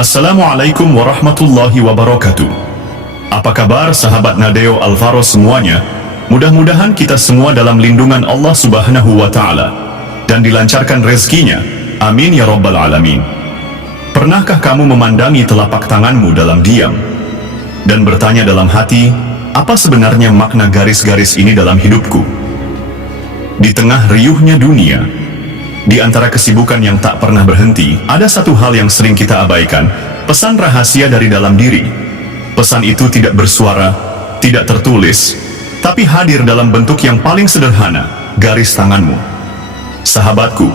Assalamualaikum warahmatullahi wabarakatuh. Apa kabar sahabat Nadeo Alvaro semuanya? Mudah-mudahan kita semua dalam lindungan Allah Subhanahu wa Ta'ala dan dilancarkan rezekinya. Amin ya rabbal alamin. Pernahkah kamu memandangi telapak tanganmu dalam diam dan bertanya dalam hati, apa sebenarnya makna garis-garis ini dalam hidupku? Di tengah riuhnya dunia, di antara kesibukan yang tak pernah berhenti, ada satu hal yang sering kita abaikan, pesan rahasia dari dalam diri. Pesan itu tidak bersuara, tidak tertulis, tapi hadir dalam bentuk yang paling sederhana, garis tanganmu. Sahabatku,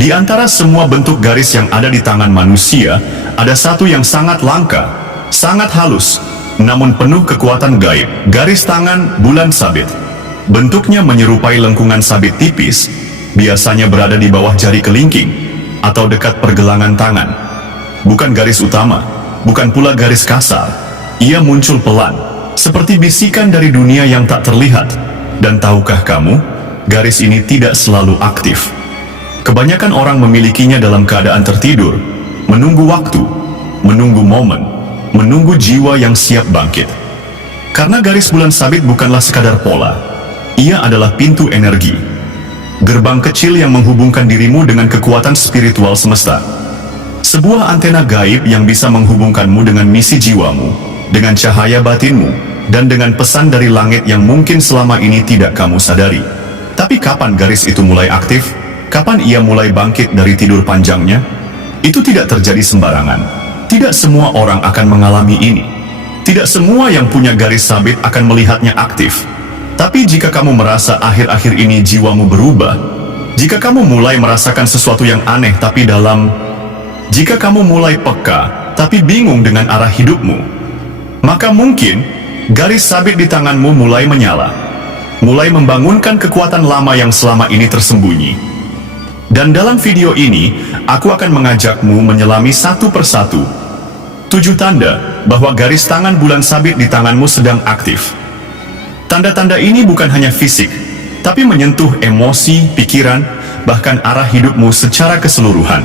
di antara semua bentuk garis yang ada di tangan manusia, ada satu yang sangat langka, sangat halus, namun penuh kekuatan gaib, garis tangan bulan sabit. Bentuknya menyerupai lengkungan sabit tipis, biasanya berada di bawah jari kelingking atau dekat pergelangan tangan. Bukan garis utama, bukan pula garis kasar. Ia muncul pelan, seperti bisikan dari dunia yang tak terlihat. Dan tahukah kamu, garis ini tidak selalu aktif. Kebanyakan orang memilikinya dalam keadaan tertidur, menunggu waktu, menunggu momen, menunggu jiwa yang siap bangkit. Karena garis bulan sabit bukanlah sekadar pola, ia adalah pintu energi, gerbang kecil yang menghubungkan dirimu dengan kekuatan spiritual semesta. Sebuah antena gaib yang bisa menghubungkanmu dengan misi jiwamu, dengan cahaya batinmu, dan dengan pesan dari langit yang mungkin selama ini tidak kamu sadari. Tapi kapan garis itu mulai aktif? Kapan ia mulai bangkit dari tidur panjangnya? Itu tidak terjadi sembarangan. Tidak semua orang akan mengalami ini. Tidak semua yang punya garis sabit akan melihatnya aktif. Tapi jika kamu merasa akhir-akhir ini jiwamu berubah, jika kamu mulai merasakan sesuatu yang aneh tapi dalam, jika kamu mulai peka tapi bingung dengan arah hidupmu, maka mungkin garis sabit di tanganmu mulai menyala, mulai membangunkan kekuatan lama yang selama ini tersembunyi. Dan dalam video ini, aku akan mengajakmu menyelami satu persatu 7 tanda bahwa garis tangan bulan sabit di tanganmu sedang aktif. Tanda-tanda ini bukan hanya fisik, tapi menyentuh emosi, pikiran, bahkan arah hidupmu secara keseluruhan.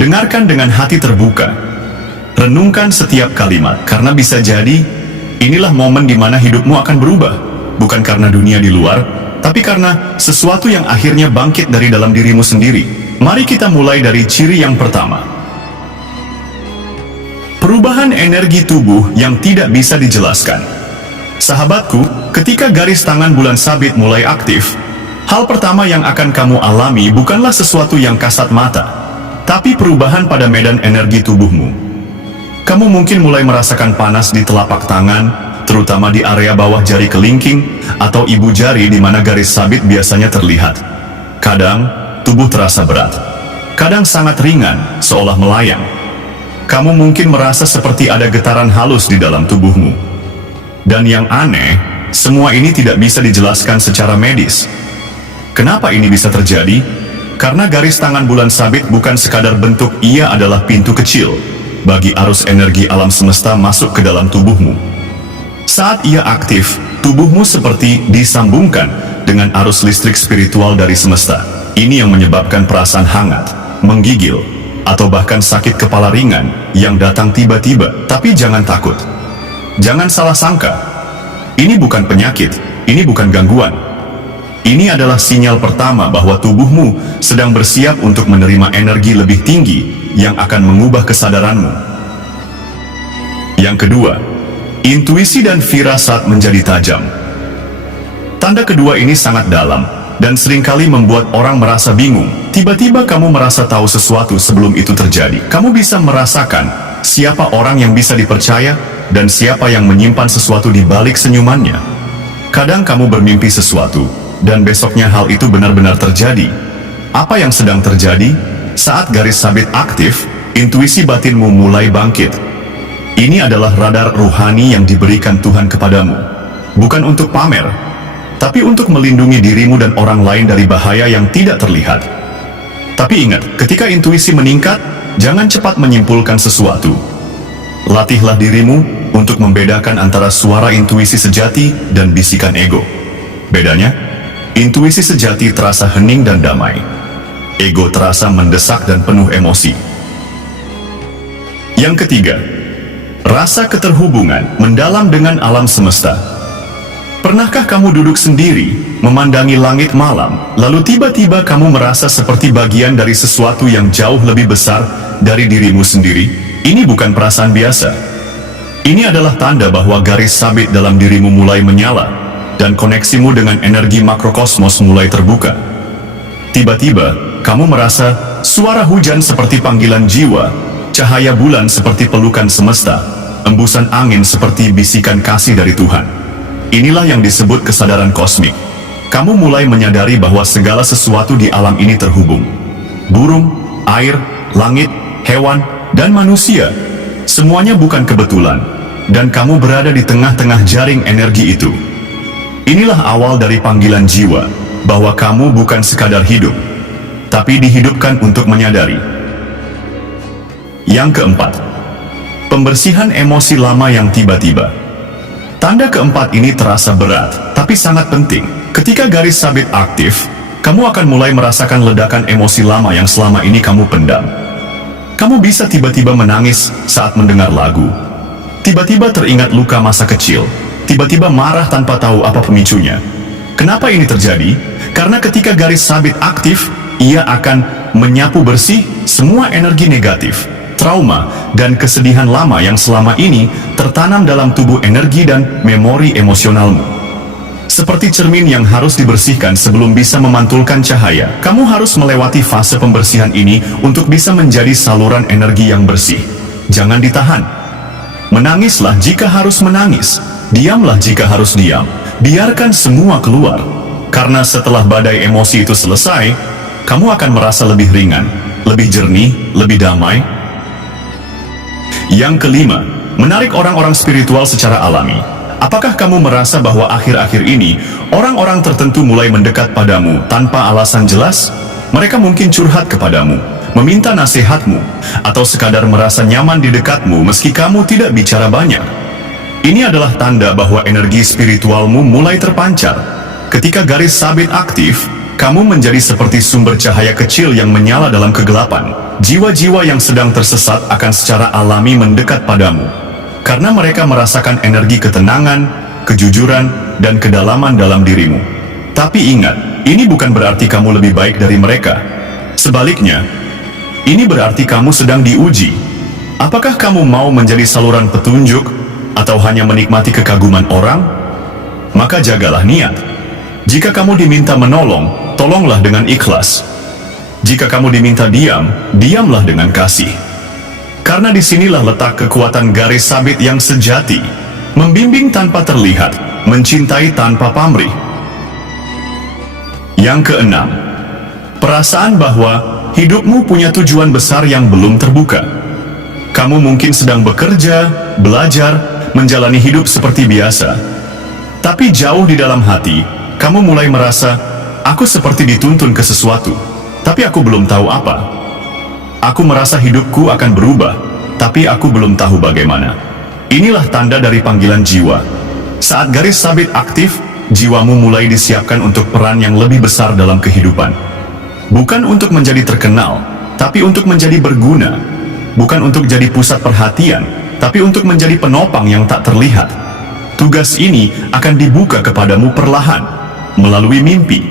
Dengarkan dengan hati terbuka. Renungkan setiap kalimat, karena bisa jadi inilah momen di mana hidupmu akan berubah. Bukan karena dunia di luar, tapi karena sesuatu yang akhirnya bangkit dari dalam dirimu sendiri. Mari kita mulai dari ciri yang pertama. Perubahan energi tubuh yang tidak bisa dijelaskan. Sahabatku, ketika garis tangan bulan sabit mulai aktif, hal pertama yang akan kamu alami bukanlah sesuatu yang kasat mata, tapi perubahan pada medan energi tubuhmu. Kamu mungkin mulai merasakan panas di telapak tangan, terutama di area bawah jari kelingking atau ibu jari di mana garis sabit biasanya terlihat. Kadang, tubuh terasa berat. Kadang sangat ringan, seolah melayang. Kamu mungkin merasa seperti ada getaran halus di dalam tubuhmu. Dan yang aneh, semua ini tidak bisa dijelaskan secara medis. Kenapa ini bisa terjadi? Karena garis tangan bulan sabit bukan sekadar bentuk, ia adalah pintu kecil bagi arus energi alam semesta masuk ke dalam tubuhmu. Saat ia aktif, tubuhmu seperti disambungkan dengan arus listrik spiritual dari semesta. Ini yang menyebabkan perasaan hangat, menggigil, atau bahkan sakit kepala ringan yang datang tiba-tiba. Tapi jangan takut. Jangan salah sangka, ini bukan penyakit, ini bukan gangguan. Ini adalah sinyal pertama bahwa tubuhmu sedang bersiap untuk menerima energi lebih tinggi yang akan mengubah kesadaranmu. Yang kedua, intuisi dan firasat menjadi tajam. Tanda kedua ini sangat dalam, dan seringkali membuat orang merasa bingung. Tiba-tiba kamu merasa tahu sesuatu sebelum itu terjadi. Kamu bisa merasakan siapa orang yang bisa dipercaya, dan siapa yang menyimpan sesuatu di balik senyumannya. Kadang kamu bermimpi sesuatu, dan besoknya hal itu benar-benar terjadi. Apa yang sedang terjadi? Saat garis sabit aktif, intuisi batinmu mulai bangkit. Ini adalah radar ruhani yang diberikan Tuhan kepadamu. Bukan untuk pamer, tapi untuk melindungi dirimu dan orang lain dari bahaya yang tidak terlihat. Tapi ingat, ketika intuisi meningkat, jangan cepat menyimpulkan sesuatu. Latihlah dirimu untuk membedakan antara suara intuisi sejati dan bisikan ego. Bedanya, intuisi sejati terasa hening dan damai. Ego terasa mendesak dan penuh emosi. Yang ketiga, rasa keterhubungan mendalam dengan alam semesta. Pernahkah kamu duduk sendiri, memandangi langit malam, lalu tiba-tiba kamu merasa seperti bagian dari sesuatu yang jauh lebih besar dari dirimu sendiri? Ini bukan perasaan biasa. Ini adalah tanda bahwa garis sabit dalam dirimu mulai menyala, dan koneksimu dengan energi makrokosmos mulai terbuka. Tiba-tiba, kamu merasa suara hujan seperti panggilan jiwa, cahaya bulan seperti pelukan semesta, embusan angin seperti bisikan kasih dari Tuhan. Inilah yang disebut kesadaran kosmik. Kamu mulai menyadari bahwa segala sesuatu di alam ini terhubung. Burung, air, langit, hewan, dan manusia. Semuanya bukan kebetulan, dan kamu berada di tengah-tengah jaring energi itu. Inilah awal dari panggilan jiwa, bahwa kamu bukan sekadar hidup, tapi dihidupkan untuk menyadari. Yang keempat, pembersihan emosi lama yang tiba-tiba. Tanda keempat ini terasa berat, tapi sangat penting. Ketika garis sabit aktif, kamu akan mulai merasakan ledakan emosi lama yang selama ini kamu pendam. Kamu bisa tiba-tiba menangis saat mendengar lagu. Tiba-tiba teringat luka masa kecil. Tiba-tiba marah tanpa tahu apa pemicunya. Kenapa ini terjadi? Karena ketika garis sabit aktif, ia akan menyapu bersih semua energi negatif, trauma, dan kesedihan lama yang selama ini tertanam dalam tubuh energi dan memori emosionalmu. Seperti cermin yang harus dibersihkan sebelum bisa memantulkan cahaya, kamu harus melewati fase pembersihan ini untuk bisa menjadi saluran energi yang bersih. Jangan ditahan. Menangislah jika harus menangis. Diamlah jika harus diam. Biarkan semua keluar. Karena setelah badai emosi itu selesai, kamu akan merasa lebih ringan, lebih jernih, lebih damai. Yang kelima, menarik orang-orang spiritual secara alami. Apakah kamu merasa bahwa akhir-akhir ini, orang-orang tertentu mulai mendekat padamu tanpa alasan jelas? Mereka mungkin curhat kepadamu, meminta nasihatmu, atau sekadar merasa nyaman di dekatmu meski kamu tidak bicara banyak. Ini adalah tanda bahwa energi spiritualmu mulai terpancar. Ketika garis sabit aktif, kamu menjadi seperti sumber cahaya kecil yang menyala dalam kegelapan. Jiwa-jiwa yang sedang tersesat akan secara alami mendekat padamu, karena mereka merasakan energi ketenangan, kejujuran, dan kedalaman dalam dirimu. Tapi ingat, ini bukan berarti kamu lebih baik dari mereka. Sebaliknya, ini berarti kamu sedang diuji. Apakah kamu mau menjadi saluran petunjuk, atau hanya menikmati kekaguman orang? Maka jagalah niat. Jika kamu diminta menolong, tolonglah dengan ikhlas. Jika kamu diminta diam, diamlah dengan kasih. Karena disinilah letak kekuatan garis sabit yang sejati, membimbing tanpa terlihat, mencintai tanpa pamrih. Yang keenam, perasaan bahwa hidupmu punya tujuan besar yang belum terbuka. Kamu mungkin sedang bekerja, belajar, menjalani hidup seperti biasa. Tapi jauh di dalam hati, kamu mulai merasa, aku seperti dituntun ke sesuatu, tapi aku belum tahu apa. Aku merasa hidupku akan berubah, tapi aku belum tahu bagaimana. Inilah tanda dari panggilan jiwa. Saat garis sabit aktif, jiwamu mulai disiapkan untuk peran yang lebih besar dalam kehidupan. Bukan untuk menjadi terkenal, tapi untuk menjadi berguna. Bukan untuk jadi pusat perhatian, tapi untuk menjadi penopang yang tak terlihat. Tugas ini akan dibuka kepadamu perlahan, melalui mimpi,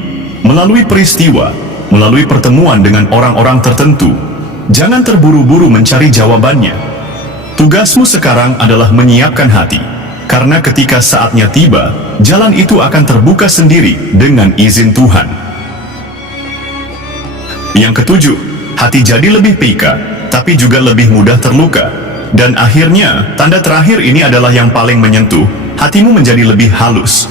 melalui peristiwa, melalui pertemuan dengan orang-orang tertentu. Jangan terburu-buru mencari jawabannya. Tugasmu sekarang adalah menyiapkan hati, karena ketika saatnya tiba, jalan itu akan terbuka sendiri dengan izin Tuhan. Yang ketujuh, hati jadi lebih peka, tapi juga lebih mudah terluka. Dan akhirnya, tanda terakhir ini adalah yang paling menyentuh. Hatimu menjadi lebih halus,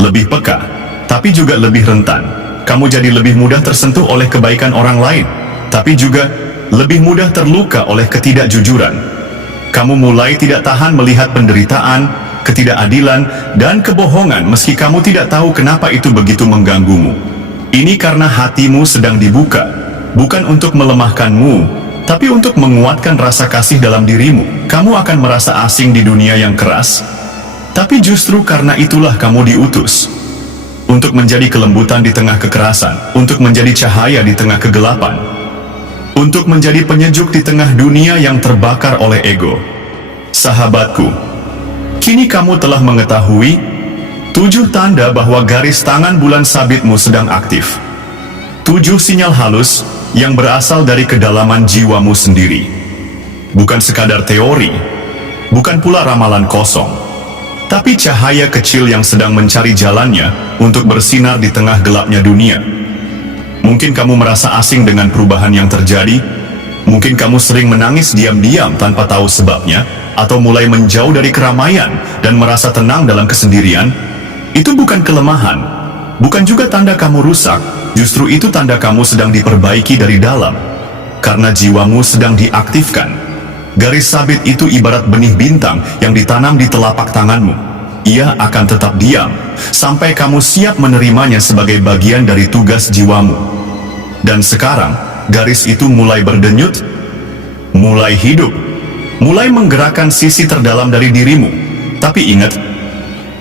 lebih peka, tapi juga lebih rentan. Kamu jadi lebih mudah tersentuh oleh kebaikan orang lain, tapi juga lebih mudah terluka oleh ketidakjujuran. Kamu mulai tidak tahan melihat penderitaan, ketidakadilan, dan kebohongan meski kamu tidak tahu kenapa itu begitu mengganggumu. Ini karena hatimu sedang dibuka, bukan untuk melemahkanmu, tapi untuk menguatkan rasa kasih dalam dirimu. Kamu akan merasa asing di dunia yang keras, tapi justru karena itulah kamu diutus. Untuk menjadi kelembutan di tengah kekerasan, untuk menjadi cahaya di tengah kegelapan, untuk menjadi penyejuk di tengah dunia yang terbakar oleh ego. Sahabatku, kini kamu telah mengetahui 7 tanda bahwa garis tangan bulan sabitmu sedang aktif. 7 sinyal halus yang berasal dari kedalaman jiwamu sendiri. Bukan sekadar teori, bukan pula ramalan kosong, tapi cahaya kecil yang sedang mencari jalannya untuk bersinar di tengah gelapnya dunia. Mungkin kamu merasa asing dengan perubahan yang terjadi. Mungkin kamu sering menangis diam-diam tanpa tahu sebabnya, atau mulai menjauh dari keramaian dan merasa tenang dalam kesendirian. Itu bukan kelemahan, bukan juga tanda kamu rusak. Justru itu tanda kamu sedang diperbaiki dari dalam, karena jiwamu sedang diaktifkan. Garis sabit itu ibarat benih bintang yang ditanam di telapak tanganmu. Ia akan tetap diam sampai kamu siap menerimanya sebagai bagian dari tugas jiwamu. Dan sekarang, garis itu mulai berdenyut, mulai hidup, mulai menggerakkan sisi terdalam dari dirimu. Tapi ingat,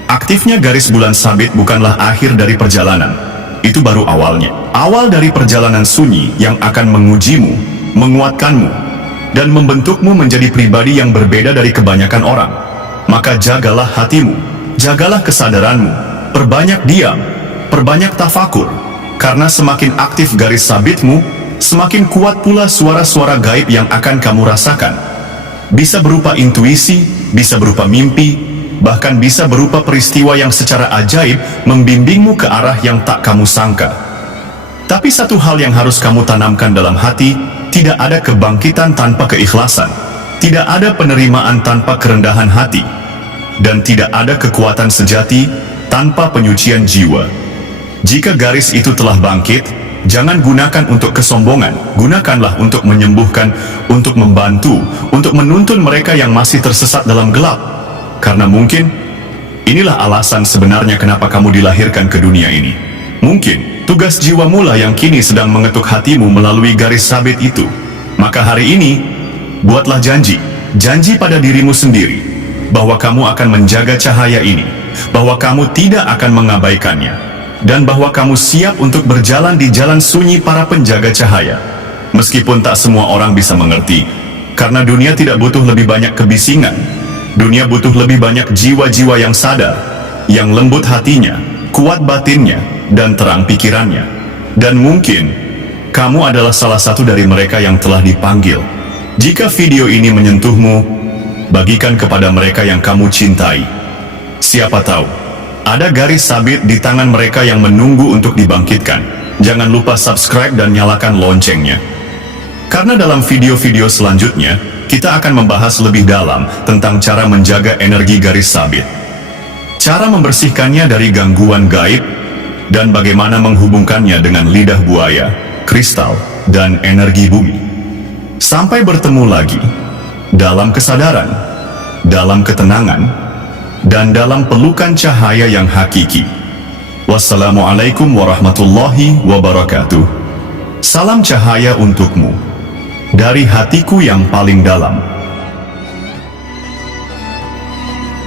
aktifnya garis bulan sabit bukanlah akhir dari perjalanan. Itu baru awalnya. Awal dari perjalanan sunyi yang akan mengujimu, menguatkanmu, dan membentukmu menjadi pribadi yang berbeda dari kebanyakan orang. Maka jagalah hatimu, jagalah kesadaranmu, perbanyak diam, perbanyak tafakur. Karena semakin aktif garis sabitmu, semakin kuat pula suara-suara gaib yang akan kamu rasakan. Bisa berupa intuisi, bisa berupa mimpi, bahkan bisa berupa peristiwa yang secara ajaib membimbingmu ke arah yang tak kamu sangka. Tapi satu hal yang harus kamu tanamkan dalam hati, tidak ada kebangkitan tanpa keikhlasan, tidak ada penerimaan tanpa kerendahan hati, dan tidak ada kekuatan sejati tanpa penyucian jiwa. Jika garis itu telah bangkit, jangan gunakan untuk kesombongan, gunakanlah untuk menyembuhkan, untuk membantu, untuk menuntun mereka yang masih tersesat dalam gelap. Karena mungkin, inilah alasan sebenarnya kenapa kamu dilahirkan ke dunia ini. Mungkin, tugas jiwamu lah yang kini sedang mengetuk hatimu melalui garis sabit itu. Maka hari ini, buatlah janji pada dirimu sendiri, bahwa kamu akan menjaga cahaya ini, bahwa kamu tidak akan mengabaikannya, dan bahwa kamu siap untuk berjalan di jalan sunyi para penjaga cahaya. Meskipun tak semua orang bisa mengerti, karena dunia tidak butuh lebih banyak kebisingan. Dunia butuh lebih banyak jiwa-jiwa yang sadar, yang lembut hatinya, kuat batinnya, dan terang pikirannya. Dan mungkin, kamu adalah salah satu dari mereka yang telah dipanggil. Jika video ini menyentuhmu, bagikan kepada mereka yang kamu cintai. Siapa tahu, ada garis sabit di tangan mereka yang menunggu untuk dibangkitkan. Jangan lupa subscribe dan nyalakan loncengnya. Karena dalam video-video selanjutnya, kita akan membahas lebih dalam tentang cara menjaga energi garis sabit, cara membersihkannya dari gangguan gaib, dan bagaimana menghubungkannya dengan lidah buaya, kristal, dan energi bumi. Sampai bertemu lagi, dalam kesadaran, dalam ketenangan, dan dalam pelukan cahaya yang hakiki. Wassalamualaikum warahmatullahi wabarakatuh. Salam cahaya untukmu, dari hatiku yang paling dalam.